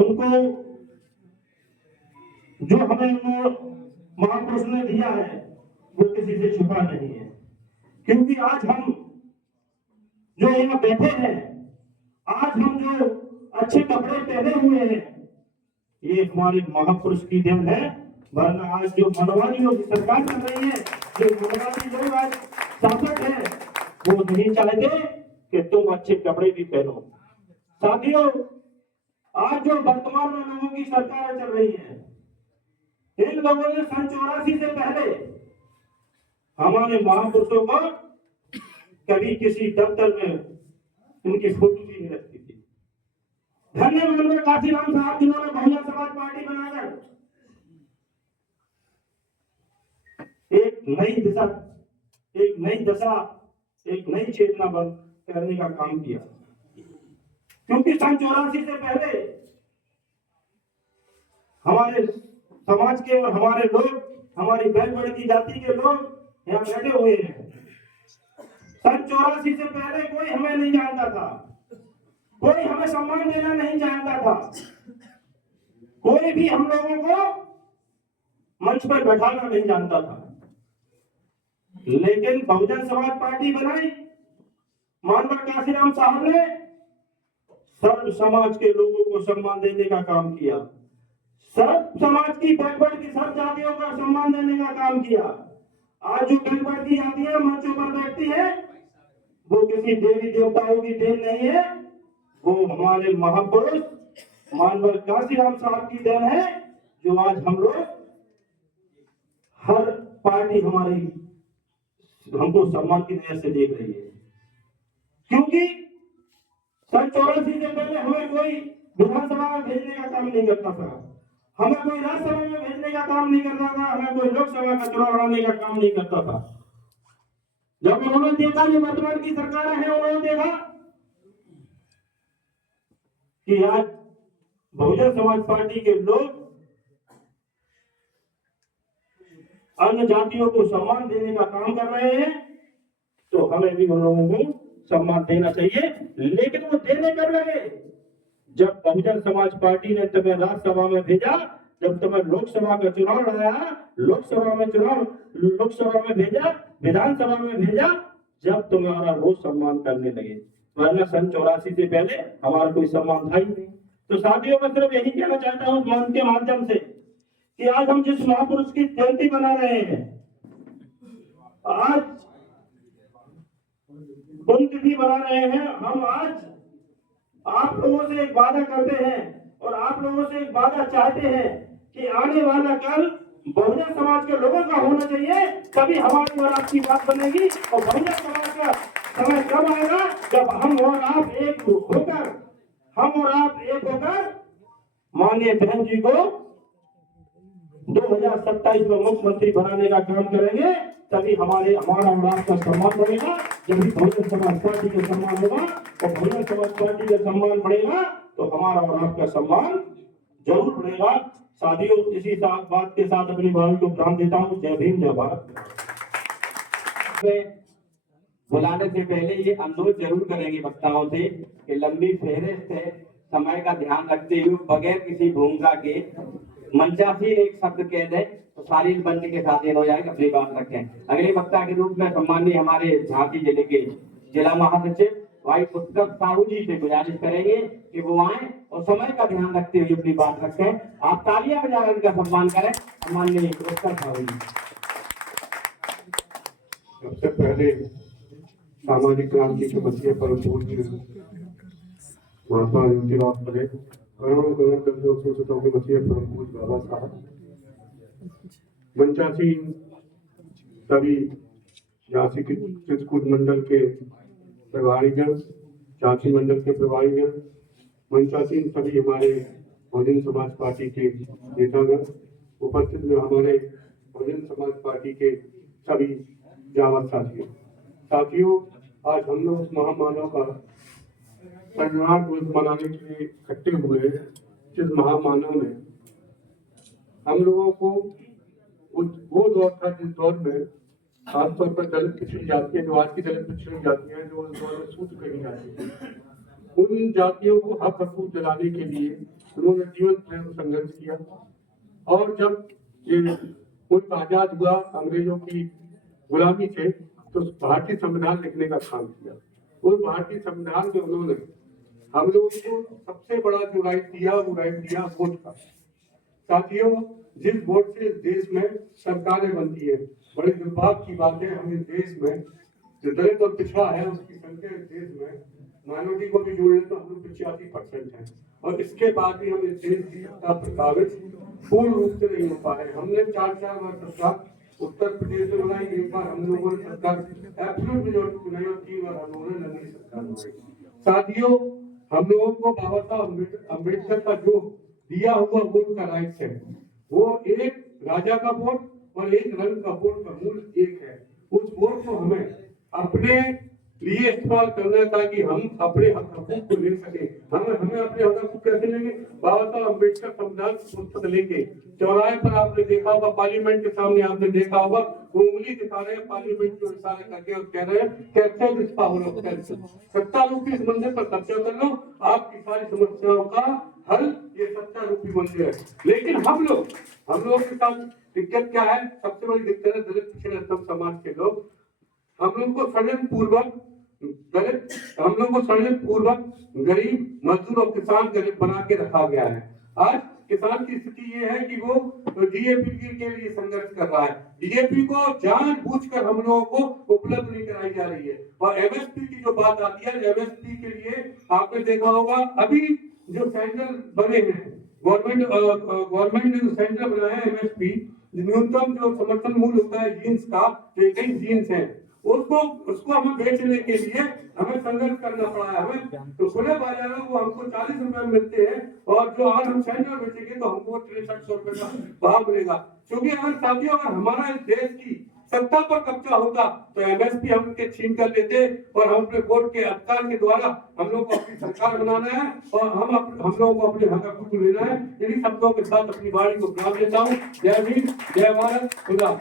उनको जो हमें महापुरुष ने दिया है वो किसी से छुपा नहीं है, क्योंकि आज हम जो यहाँ बैठे हैं, आज हम जो अच्छे कपड़े पहने हुए हैं, ये हमारे महापुरुष की देन है। वरना आज जो मनवादियों की सरकार चल रही है, जो मनवादी लोग आज शासक है, वो नहीं चाहते कि तुम अच्छे कपड़े भी पहनो। साथियों, आज जो वर्तमान में लोगों की सरकारें चल रही है, इन लोगों ने सन 84 से पहले हमारे महापुरुषों को कभी किसी दफ्तर में उनकी फोटो भी नहीं रखती थी। धन्य मनोहर काशीराम साहब, जिन्होंने बहुजन समाज पार्टी बनाकर एक नई दिशा, एक नई दशा, एक नई चेतना बन करने का काम किया। क्योंकि सन 84 से पहले हमारे समाज के और हमारे लोग, हमारी बैकवर्ड की जाति के लोग यहाँ बैठे हुए हैं। सन 84 से पहले कोई हमें नहीं जानता था, कोई हमें सम्मान देना नहीं जानता था, कोई भी हम लोगों को मंच पर बैठाना नहीं जानता था। लेकिन बहुजन समाज पार्टी बनाई, मानवर काशीराम साहब ने सर्व समाज के लोगों को सम्मान देने का काम किया, सर्व समाज की बैकवर्ड की सब जातियों को सम्मान देने का काम किया। आज जो बैकवर्ड की जातियां मंचों पर बैठती है, वो किसी देवी देवताओं की देन नहीं है, वो हमारे महापुरुष मानवर काशीराम साहब की देन है। जो आज हम लोग हर पार्टी हमारी हमको सम्मान की नजर से देख रही है। क्योंकि सन 84 से पहले हमें कोई विधानसभा में भेजने का काम नहीं करता था, हमें कोई राज्यसभा में भेजने का काम नहीं करता था, हमें कोई लोकसभा का चुनाव लड़ने का काम नहीं करता था। जब उन्होंने देखा, जो वर्तमान की सरकार है, उन्होंने देखा कि आज बहुजन समाज पार्टी के लोग अन्य जातियों को सम्मान देने का काम कर रहे हैं, तो हमें भी उन लोगों को सम्मान देना चाहिए। लेकिन वो देने कब लगे? जब बहुजन समाज पार्टी ने तुम्हें राज्यसभा में भेजा, जब तुम्हें लोकसभा का चुनाव लड़ाया, लोकसभा में भेजा, विधानसभा में भेजा, जब तुम्हारा रोज सम्मान करने लगे। वरना सन 84 से पहले हमारा कोई सम्मान था ही नहीं। तो साथियों, मैं सिर्फ यही कहना चाहता हूँ मंच के माध्यम से कि आज हम जिस महापुरुष की जयंती मना रहे हैं, आज पुण्यतिथि मना रहे हैं, हम आज आप लोगों से एक वादा करते हैं और आप लोगों से एक वादा चाहते हैं कि आने वाला कल बहुजन समाज के लोगों का होना चाहिए, तभी हमारी और आपकी बात बनेगी। और बहुजन समाज का समय कब आएगा? जब हम और आप एक होकर माननीय बहन जी को 2027 में मुख्यमंत्री बनाने का काम करेंगे, तभी हमारा और आपका सम्मान बढ़ेगा। जब भी बहुजन समाज पार्टी का सम्मान होगा और बहुजन समाज पार्टी का सम्मान बढ़ेगा, तो हमारा और आपका सम्मान जरूर बढ़ेगा। साथियों, इसी बात के साथ अपनी वाणी को विराम देता हूँ। जय भीम, जय भारत। बुलाने से पहले ये अनुरोध जरूर करेंगे वक्ताओं से कि लंबी फेहरिस्त है, समय का ध्यान रखते हुए बगैर किसी भूमिका के मंचासीन एक शब्द कह दे तो सारी मंच के साथ हो जाएगा, अपनी बात रखें। अगले वक्ता के रूप में सम्माननीय हमारे झांसी जिले के जिला महासचिव भाई पुष्कर साहू जी से गुजारिश करेंगे कि वो आए और समय का ध्यान रखते हुए अपनी बात रखें। आप तालियां बजाकर उनका सम्मान करें। सम्माननीय पुष्कर साहू जी। सबसे पहले सामाजिक क्रांति के मसीह परम पूज्य महात्मा ज्योतिराव फुले, करोड़ों दर्जनों के मसीह परम पूज्य बाबा साहब, मंचासी सभी झांसी के चित्रकूट मंडल के प्रभारीगण, झांसी मंडल के प्रभारीगण, मंचासी सभी हमारे बहुजन समाज पार्टी के नेतागण, उपस्थित में हमारे बहुजन समाज पार्टी के सभी जावत साथियों, आज हम लोग उस महामानव का परिवार दिवस मनाने के लिए इकट्ठे हुए हैं, जिस महामानव ने हम लोगों को वो दौर था जिस दौर में खासतौर पर दलित पिछड़ी जातियां, जो आज की दलित पिछड़ी जातियां हैं, जो सूत्र कही जाती है, उन जातियों को हक हकूक दिलाने के लिए उन्होंने जीवन पर्यंत संघर्ष किया। और जब ये मुल्क आजाद हुआ अंग्रेजों की गुलामी से, तो भारतीय संविधान लिखने का काम किया। उस भारतीय संविधान में उन्होंने हम लोगों को सबसे बड़ा जो राइट दिया, वो राइट दिया वोट का। साथियों, जिस वोट से इस देश में सरकारें बनती है, बड़े दुर्भाग्य की बात है, हम इस देश में जो दलित और पिछड़ा है उसकी संख्या इस देश में, माइनॉरिटी को भी जोड़ लें तो हम 85% है, और इसके बाद भी हम इस देश की सत्ता प्रभावित पूर्ण रूप से नहीं हो पा रहे। हमने 4 बार सरकार उत्तर प्रदेश में बनाई, एक बार हम लोगों ने सरकार एब्सोल्यूट मेजॉरिटी चुनाई और 3 बार हम लोगों ने लंबी सरकार बनाई। साथियों, हम लोगों को बाबा साहब अम्बेडकर का जो दिया हुआ वोट का राइट है, वो एक राजा का वोट और एक रंग का वोट का मूल एक है। उस वोट को हमें अपने लिए इस्तेमाल करना है ताकि हम अपने हक हकूक को ले सके। हमें अपने हक हकूक कैसे लेंगे? बाबा साहब अम्बेडकर संविधान पुस्तक लेंगे। चौराहे पर आपने देखा होगा, पार्लियामेंट के सामने आपने देखा होगा, वो उंगली दिखा रहे हैं पार्लियामेंट को इशारे करके और कह रहे हैं capture this power of capture, सत्ता रूपी इस मंदिर पर कब्जा कर लो, आपकी सारी समस्याओं का हल ये सत्ता रूपी मंदिर है। लेकिन हम लोगों के साथ दिक्कत क्या है? सबसे बड़ी दिक्कत है दलित पिछड़े समाज के लोग। हम लोग को षड्यंत्र पूर्वक गरीब, मजदूर और किसान गरीब बना के रखा गया है। आज किसान की स्थिति ये है कि वो डीएपी के लिए संघर्ष कर रहा है। डीएपी को जानबूझकर हम लोगों को उपलब्ध नहीं कराई जा रही है। और एमएसपी की जो बात आती है, एमएसपी के लिए आपने देखा होगा अभी जो सेंटर बने हैं, गवर्नमेंट ने जो सेंटर बनाया है एमएसपी, न्यूनतम जो समर्थन मूल्य होता है जीन्स का, जो कई जीन्स है, उसको हमें बेचने के लिए हमें संघर्ष करना पड़ा है। हमें तो खुले बाजारों को हमको 40 रुपए में मिलते हैं, और जो अगर हम सेंटर बेचेंगे तो हमको 6300 रुपए का भाव मिलेगा। क्योंकि अगर साथियों, अगर हमारा इस देश की सत्ता पर कब्जा होता तो एमएसपी हम छीन कर लेते, और हम अपने वोट के अधिकार के द्वारा हम लोग को अपनी सरकार बनाना है, और हम लोगों को अपने हक हकूक लेना है। इन्हीं शब्दों के साथ अपनी वाणी को विराम देता हूँ। जय भीम, जय भारत, खुदा।